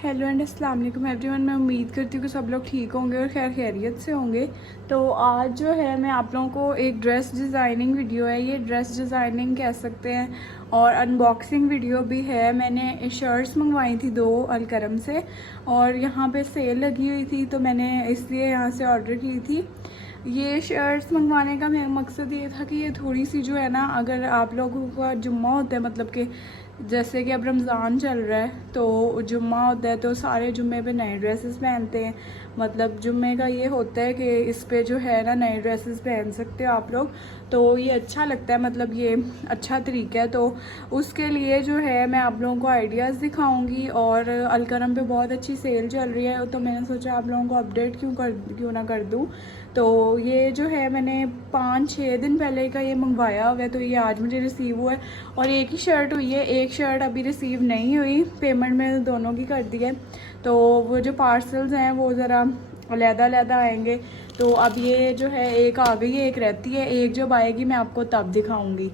Hello and अस्सलाम वालेकुम everyone. मैं उम्मीद करती हूँ कि सब लोग ठीक होंगे और खैर खैरियत से होंगे। तो आज जो है मैं आप लोगों को एक ड्रेस डिज़ाइनिंग वीडियो है, ये ड्रेस डिज़ाइनिंग कह सकते हैं और अनबॉक्सिंग वीडियो भी है। मैंने शर्ट्स मंगवाई थी 2 अलकरम से और यहाँ पे सेल लगी हुई थी तो मैंने इसलिए यहाँ से ऑर्डर की थी। ये शर्ट्स मंगवाने का मेरा मकसद ये था कि ये थोड़ी सी जो है ना, अगर आप लोगों का जुम्मा होता है, मतलब कि जैसे कि अब रमज़ान चल रहा है तो जुम्मा होता है तो सारे जुम्मे पे नए ड्रेसेस पहनते हैं। मतलब जुम्मे का ये होता है कि इस पे जो है ना नए ड्रेसेस पहन सकते हो आप लोग, तो ये अच्छा लगता है, मतलब ये अच्छा तरीका है। तो उसके लिए जो है मैं आप लोगों को आइडियाज़ दिखाऊंगी और अलकरम पे बहुत अच्छी सेल चल रही है तो मैंने सोचा आप लोगों को अपडेट क्यों ना कर दूँ। तो ये जो है मैंने 5-6 दिन पहले का ये मंगवाया हुआ है, तो ये आज मुझे रिसीव हुआ है और एक ही शर्ट हुई है, एक शर्ट अभी रिसीव नहीं हुई। पेमेंट मैंने दोनों की कर दी है, तो वो जो पार्सल्स हैं वो ज़रा अलहदा आएंगे। तो अब ये जो है एक आ गई है, एक रहती है, एक जब आएगी मैं आपको तब दिखाऊंगी।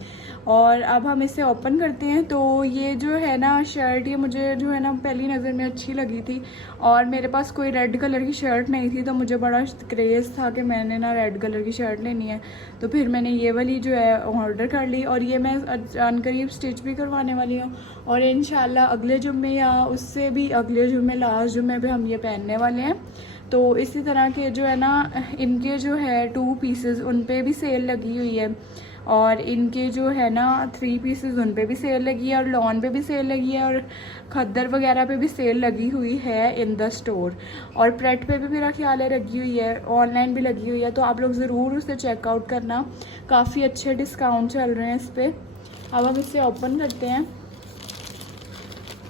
और अब हम इसे ओपन करते हैं। तो ये जो है ना शर्ट, ये मुझे जो है ना पहली नज़र में अच्छी लगी थी और मेरे पास कोई रेड कलर की शर्ट नहीं थी तो मुझे बड़ा क्रेज़ था कि मैंने ना रेड कलर की शर्ट लेनी है। तो फिर मैंने ये वाली जो है ऑर्डर कर ली और ये मैं अनकरीब स्टिच भी करवाने वाली हूँ और इंशाल्लाह अगले जुम्मे या उससे भी अगले जुम्मे, लास्ट जुम्मे पे हम ये पहनने वाले हैं। तो इसी तरह के जो है ना इनके जो है 2 पीसेस उन पे भी सेल लगी हुई है और इनके जो है ना 3 पीसेस उन पे भी सेल लगी है और लॉन पे भी सेल लगी है और खद्दर वगैरह पे भी सेल लगी हुई है इन द स्टोर। और प्रेट पे भी मेरा ख्याल है लगी हुई है, ऑनलाइन भी लगी हुई है, तो आप लोग ज़रूर उसे चेकआउट करना, काफ़ी अच्छे डिस्काउंट चल रहे हैं इस पर। अब हम इसे ओपन करते हैं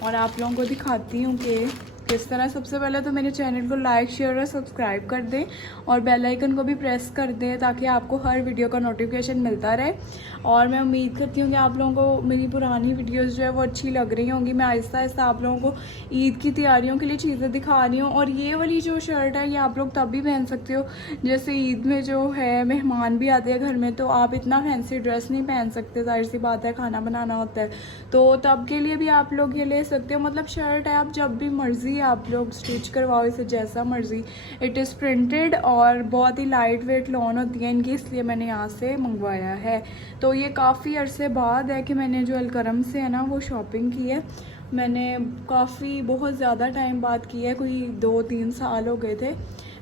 और आप लोगों को दिखाती हूँ कि किस तरह। सबसे पहले तो मेरे चैनल को लाइक, शेयर और सब्सक्राइब कर दें और बेल आइकन को भी प्रेस कर दें ताकि आपको हर वीडियो का नोटिफिकेशन मिलता रहे। और मैं उम्मीद करती हूँ कि आप लोगों को मेरी पुरानी वीडियोस जो है वो अच्छी लग रही होंगी। मैं आहिस्ता आहिस्ता आप लोगों को ईद की तैयारियों के लिए चीज़ें दिखा रही हूँ। और ये वाली जो शर्ट है ये आप लोग तब भी पहन सकते हो जैसे ईद में जो है मेहमान भी आते हैं घर में, तो आप इतना फैंसी ड्रेस नहीं पहन सकते, जाहिर सी बात है, खाना बनाना होता है, तो तब के लिए भी आप लोग ये ले सकते हो। मतलब शर्ट है, आप जब भी मर्ज़ी आप लोग स्टिच करवाओ इसे जैसा मर्ज़ी। इट इज़ प्रिंटेड और बहुत ही लाइट वेट लॉन होती है इनकी, इसलिए मैंने यहाँ से मंगवाया है। तो ये काफ़ी अरसे बाद है कि मैंने जो अलकरम से है ना वो शॉपिंग की है। मैंने काफ़ी बहुत ज़्यादा टाइम बाद की है, कोई 2-3 साल हो गए थे।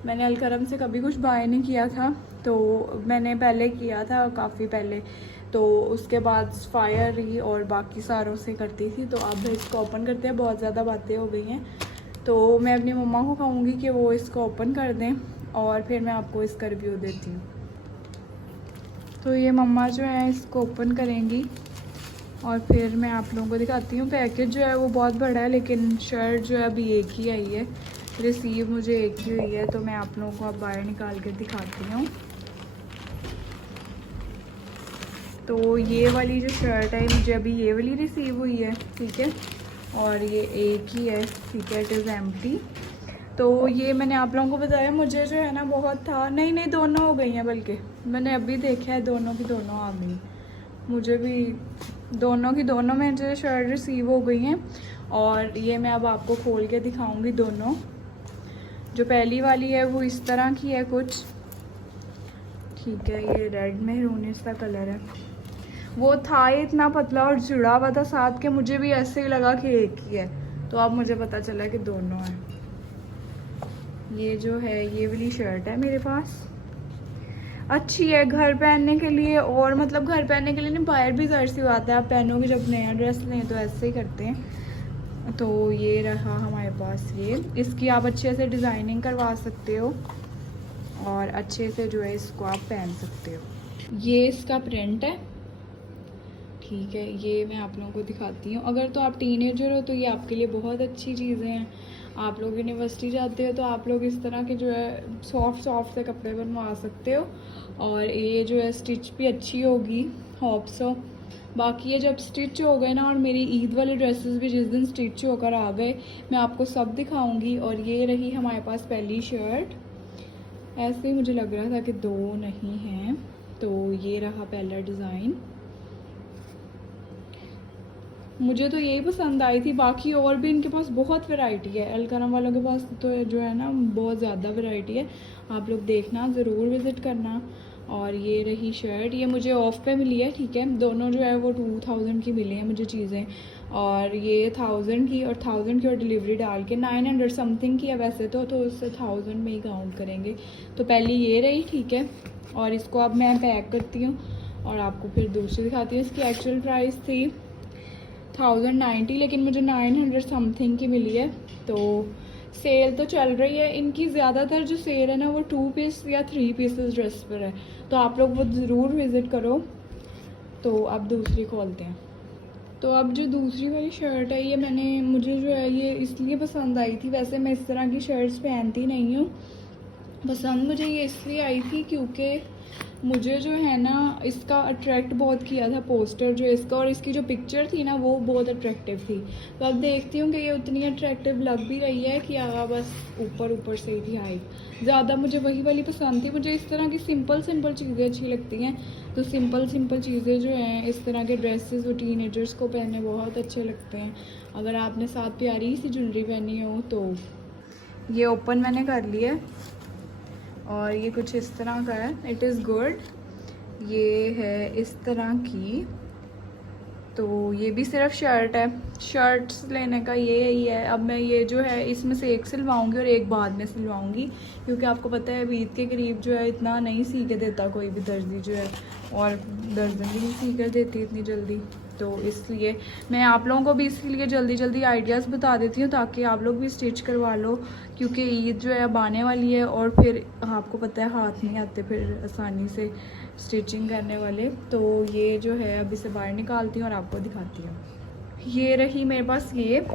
मैंने अलकरम से कभी कुछ बाय नहीं किया था, तो मैंने पहले किया था काफ़ी पहले, तो उसके बाद फायर ही और बाकी सारों से करती थी। तो अब इसको ओपन करते हैं, बहुत ज़्यादा बातें हो गई हैं। तो मैं अपनी मम्मा को कहूँगी कि वो इसको ओपन कर दें और फिर मैं आपको इसका रिव्यू देती हूँ। तो ये मम्मा जो है इसको ओपन करेंगी और फिर मैं आप लोगों को दिखाती हूँ। पैकेज जो है वो बहुत बड़ा है लेकिन शर्ट जो है अभी एक ही आई है, रिसीव मुझे एक ही हुई है, तो मैं आप लोगों को अब बाहर निकाल कर दिखाती हूँ। तो ये वाली जो शर्ट है मुझे अभी ये वाली रिसीव हुई है, ठीक है, और ये एक ही है, ठीक है, इट इज़ एम्प्टी। तो ये मैंने आप लोगों को बताया, मुझे जो है ना बहुत था, नहीं दोनों हो गई हैं, बल्कि मैंने अभी देखा है दोनों की दोनों आ गई, मुझे भी दोनों की दोनों में जो शर्ट रिसीव हो गई हैं। और ये मैं अब आपको खोल के दिखाऊंगी दोनों। जो पहली वाली है वो इस तरह की है कुछ, ठीक है, ये रेड मेहरून इसका कलर है। वो था इतना पतला और जुड़ा हुआ था साथ के, मुझे भी ऐसे ही लगा कि एक ही है, तो अब मुझे पता चला कि दोनों हैं। ये जो है ये वाली शर्ट है मेरे पास, अच्छी है घर पहनने के लिए, और मतलब घर पहनने के लिए नहीं, बाहर भी जाहिर सी बात है आप पहनोगे, जब नया ड्रेस लें तो ऐसे ही करते हैं। तो ये रहा हमारे पास, ये इसकी आप अच्छे से डिज़ाइनिंग करवा सकते हो और अच्छे से जो है इसको आप पहन सकते हो। ये इसका प्रिंट है, ठीक है, ये मैं आप लोगों को दिखाती हूँ। अगर तो आप टीनेजर हो तो ये आपके लिए बहुत अच्छी चीज़ें हैं। आप लोग यूनिवर्सिटी जाते हो तो आप लोग इस तरह के जो है सॉफ्ट से कपड़े बनवा सकते हो और ये जो है स्टिच भी अच्छी होगी, होप सो। बाकी ये जब स्टिच हो गए ना, और मेरी ईद वाले ड्रेसेस भी जिस दिन स्टिच होकर आ गए, मैं आपको सब दिखाऊंगी। और ये रही हमारे पास पहली शर्ट, ऐसे ही मुझे लग रहा था कि 2 नहीं हैं, तो ये रहा पहला डिज़ाइन। मुझे तो यही पसंद आई थी, बाकी और भी इनके पास बहुत वैरायटी है। अलकरम वालों के पास तो जो है ना बहुत ज़्यादा वैरायटी है, आप लोग देखना ज़रूर विज़िट करना। और ये रही शर्ट, ये मुझे ऑफ़ पे मिली है, ठीक है। दोनों जो है वो 2000 की मिली है मुझे चीज़ें, और ये 1000 की और 1000 की और डिलीवरी डाल के 900 समथिंग की है वैसे तो उससे 1000 में ही काउंट करेंगे। तो पहले ये रही, ठीक है। और इसको अब मैं पैक करती हूँ और आपको फिर दूसरी दिखाती हूँ। इसकी एक्चुअल प्राइस थी 1090, लेकिन मुझे 900 समथिंग की मिली है। तो सेल तो चल रही है इनकी, ज़्यादातर जो सेल है ना वो 2 पीस या 3 पीसेस ड्रेस पर है, तो आप लोग वो ज़रूर विज़िट करो। तो अब दूसरी खोलते हैं। तो अब जो दूसरी वाली शर्ट है ये मुझे जो है ये इसलिए पसंद आई थी, वैसे मैं इस तरह की शर्ट्स पहनती नहीं हूँ। पसंद मुझे ये इसलिए आई थी क्योंकि मुझे जो है ना इसका अट्रैक्ट बहुत किया था पोस्टर जो इसका, और इसकी जो पिक्चर थी ना वो बहुत अट्रैक्टिव थी। तो अब देखती हूँ कि ये उतनी अट्रैक्टिव लग भी रही है कि बस ऊपर ऊपर से ही थी हाइट। ज़्यादा मुझे वही वाली पसंद थी। मुझे इस तरह की सिंपल चीज़ें अच्छी लगती हैं। तो सिंपल चीज़ें जो हैं, इस तरह के ड्रेसेस वो टीनेजर्स को पहनने बहुत अच्छे लगते हैं। अगर आपने साथ प्यारी सी ज्वेलरी पहनी हो तो ये ओपन मैंने कर लिया है और ये कुछ इस तरह का है। It is good. ये है इस तरह की। तो ये भी सिर्फ शर्ट है। शर्ट्स लेने का ये ही है। अब मैं ये जो है इसमें से एक सिलवाऊंगी और एक बाद में सिलवाऊंगी, क्योंकि आपको पता है ईद के करीब जो है इतना नहीं सी के देता कोई भी दर्जी जो है, और दर्जन भी नहीं सी कर देती इतनी जल्दी। तो इसलिए मैं आप लोगों को भी इसलिए जल्दी आइडियाज़ बता देती हूँ ताकि आप लोग भी स्टिच करवा लो, क्योंकि ईद जो है अब आने वाली है और फिर आपको पता है हाथ नहीं आते फिर आसानी से स्टिचिंग करने वाले। तो ये जो है अब इसे बाहर निकालती हूँ और आपको दिखाती हूँ। ये रही मेरे पास ये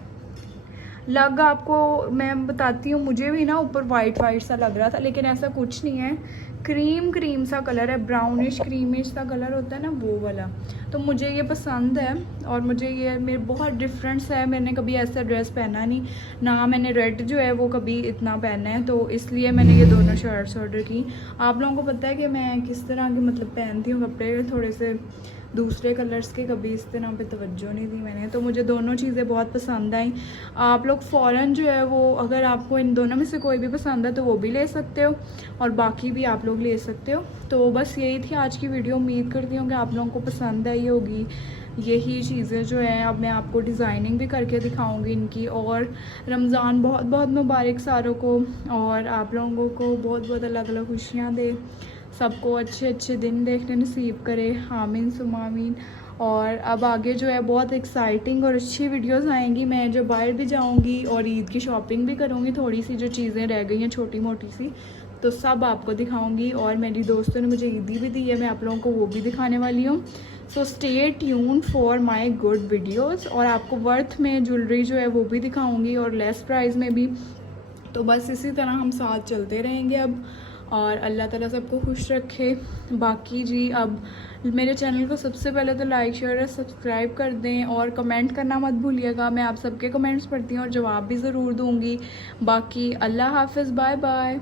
लग, आपको मैं बताती हूँ। मुझे भी ना ऊपर वाइट सा लग रहा था, लेकिन ऐसा कुछ नहीं है। क्रीम सा कलर है, ब्राउनिश क्रीमिश सा कलर होता है ना वो वाला। तो मुझे ये पसंद है और मुझे ये मेरे बहुत डिफरेंस है। मैंने कभी ऐसा ड्रेस पहना नहीं ना, मैंने रेड जो है वो कभी इतना पहना है, तो इसलिए मैंने ये दोनों शर्ट्स ऑर्डर की। आप लोगों को पता है कि मैं किस तरह की मतलब पहनती हूँ कपड़े, थोड़े से दूसरे कलर्स के कभी इस तरह पे तवज्जो नहीं दी मैंने। तो मुझे दोनों चीज़ें बहुत पसंद आई। आप लोग फ़ौरन जो है वो, अगर आपको इन दोनों में से कोई भी पसंद है तो वो भी ले सकते हो, और बाकी भी आप लोग ले सकते हो। तो बस यही थी आज की वीडियो। उम्मीद करती हूँ कि आप लोगों को पसंद आई होगी। यही चीज़ें जो हैं अब मैं आपको डिज़ाइनिंग भी करके दिखाऊंगी इनकी। और रमज़ान बहुत मुबारक सारों को, और आप लोगों को बहुत अलग खुशियाँ दे, सबको अच्छे दिन देखने नसीब करे, आमीन सुम्मा आमीन। और अब आगे जो है बहुत एक्साइटिंग और अच्छी वीडियोस आएंगी। मैं जो बाहर भी जाऊंगी और ईद की शॉपिंग भी करूंगी, थोड़ी सी जो चीज़ें रह गई हैं छोटी मोटी सी, तो सब आपको दिखाऊंगी। और मेरी दोस्तों ने मुझे ईदी भी दी है, मैं आप लोगों को वो भी दिखाने वाली हूँ। So stay tune for my good videos. और आपको वर्थ में ज्वेलरी जो है वो भी दिखाऊँगी और लेस प्राइस में भी। तो बस इसी तरह हम साथ चलते रहेंगे अब, और अल्लाह ताला सबको खुश रखे। बाकी जी अब मेरे चैनल को सबसे पहले तो लाइक शेयर और सब्सक्राइब कर दें, और कमेंट करना मत भूलिएगा। मैं आप सबके कमेंट्स पढ़ती हूँ और जवाब भी ज़रूर दूँगी। बाकी अल्लाह हाफ़िज़, बाय बाय।